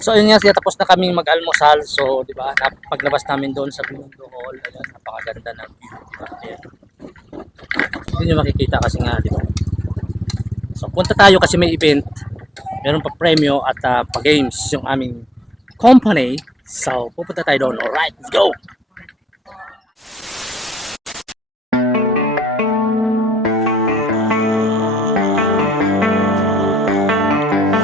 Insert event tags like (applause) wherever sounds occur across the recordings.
So yun nga siya tapos na kaming mag-almusal. So, di ba? Paglabas namin doon sa Binondo Hall, ayan, napakaganda ng view. Ayan. Hindi makikita kasi nga, di ba? So, punta tayo kasi may event. Meron pa premyo at ah, pa-games yung aming company. So, pupunta tayo doon. Alright, let's go!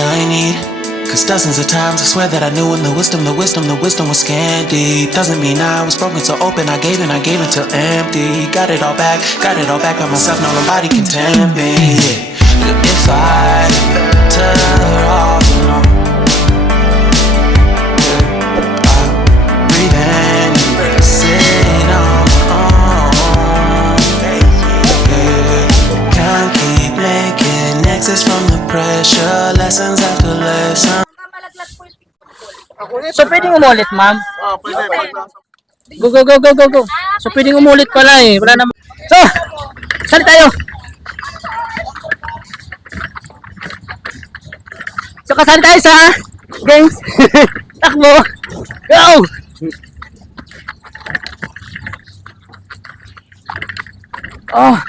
What I need. Cause dozens of times I swear that I knew when the wisdom, the wisdom, the wisdom was scanty. Doesn't mean I was broken so open, I gave and I gave until empty. Got it all back, got it all back by myself, now nobody can tempt me. If I Lessons after lessons. So, pwedeng umulit, ma'am? Ah, pwede. Go, go, go, go, go, go. So, pwedeng umulit pala eh. Wala naman. So, sali tayo. So, kasali tayo sa games. (laughs) Takbo. Go! Oh,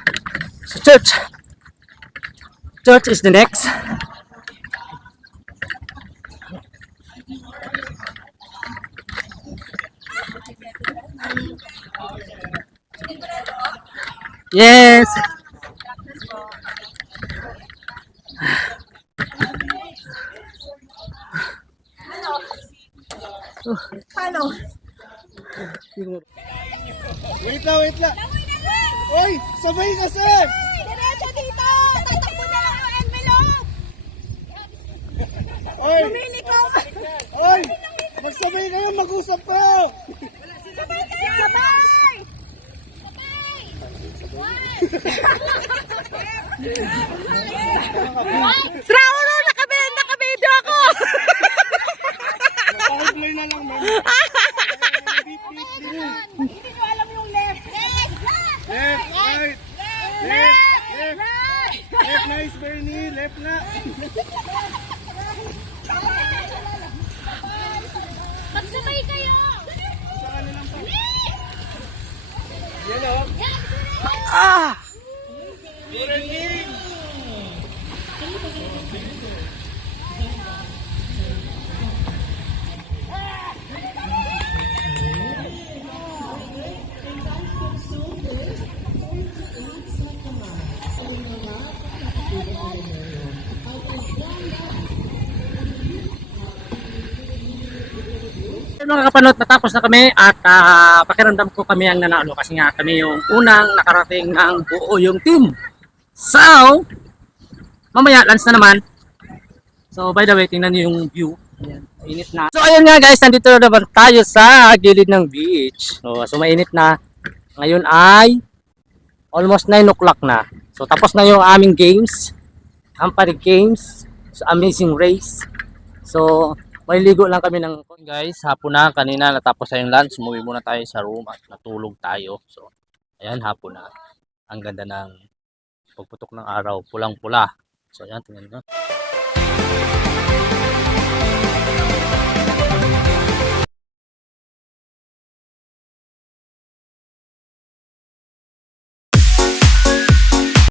so church. Church is the next. Yes. Wait lang, wait lang. Oy, sabay ka, sir! Diretso dito! Tatakbo na lang ang envelope! Oy, Pumili ko! oy! Nagsabay kayo, mag-usap kayo! Sabay kayo! Sabay! Raulo! Nakabenda! Nakabedo ako! Pakibay na lang, beep. Hindi alam yung left! Left! Left, right, Left! left, left, nice, Bernie, left na. Magsabay kayo! Yan. Ah! Bernie! Mga kapanood, natapos na kami at ah, pakiramdam ko kami ang nanalo kasi nga kami yung unang nakarating ng buo yung team. So, mamaya lunch na naman. So, by the way, tingnan niyo yung view. Ayan, mainit na. So, ayun nga guys, nandito na naman tayo sa gilid ng beach. So, so mainit na. Ngayon ay almost 9 o'clock na. So, tapos na yung aming games. Ampari Games. So, Amazing Race. So, may ligo lang kami ng guys, hapon na kanina natapos na yung lunch, umuwi muna tayo sa room at natulog tayo. So, ayan hapon na. Ang ganda ng pagputok ng araw, pulang-pula. So, ayan tingnan nyo.